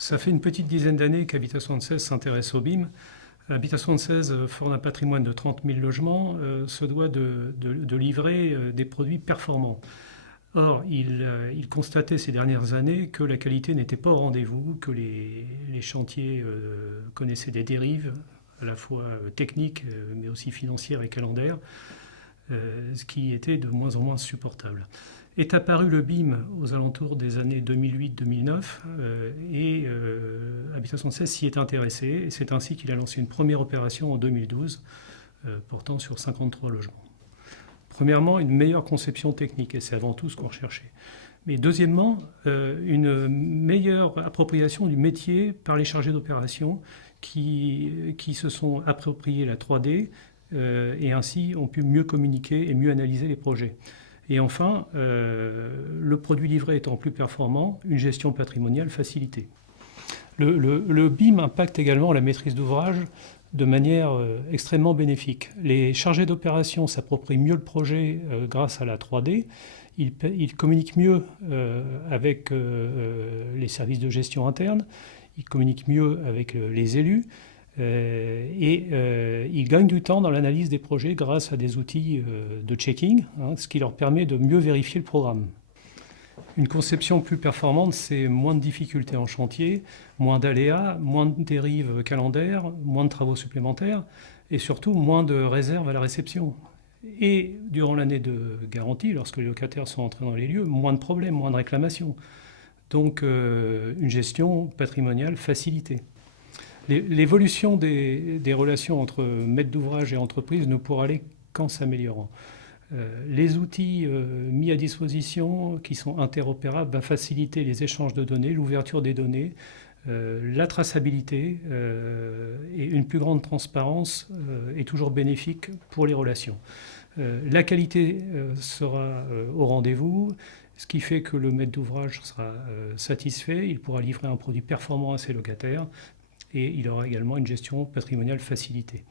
Ça fait une petite dizaine d'années qu'Habitat 76 s'intéresse au BIM. Habitat 76, fort d'un patrimoine de 30 000 logements, se doit de livrer des produits performants. Or, il constatait ces dernières années que la qualité n'était pas au rendez-vous, que les chantiers connaissaient des dérives, à la fois techniques, mais aussi financières et calendaires, ce qui était de moins en moins supportable. Est apparu le BIM aux alentours des années 2008-2009 et Habitat 76 s'y est intéressé, et c'est ainsi qu'il a lancé une première opération en 2012 portant sur 53 logements. Premièrement, une meilleure conception technique, et c'est avant tout ce qu'on recherchait. Mais deuxièmement, une meilleure appropriation du métier par les chargés d'opération qui se sont appropriés la 3D et ainsi ont pu mieux communiquer et mieux analyser les projets. Et enfin, le produit livré étant plus performant, une gestion patrimoniale facilitée. Le BIM impacte également la maîtrise d'ouvrage de manière extrêmement bénéfique. Les chargés d'opération s'approprient mieux le projet grâce à la 3D. Ils communiquent mieux avec les services de gestion interne. Ils communiquent mieux avec les élus. Ils gagnent du temps dans l'analyse des projets grâce à des outils de checking, ce qui leur permet de mieux vérifier le programme. Une conception plus performante, c'est moins de difficultés en chantier, moins d'aléas, moins de dérives calendaires, moins de travaux supplémentaires et surtout moins de réserves à la réception. Et durant l'année de garantie, lorsque les locataires sont entrés dans les lieux, moins de problèmes, moins de réclamations. Donc une gestion patrimoniale facilitée. L'évolution des relations entre maître d'ouvrage et entreprise ne pourra aller qu'en s'améliorant. Les outils mis à disposition qui sont interopérables va faciliter les échanges de données, l'ouverture des données, la traçabilité et une plus grande transparence est toujours bénéfique pour les relations. La qualité sera au rendez-vous, ce qui fait que le maître d'ouvrage sera satisfait, il pourra livrer un produit performant à ses locataires et il aura également une gestion patrimoniale facilitée.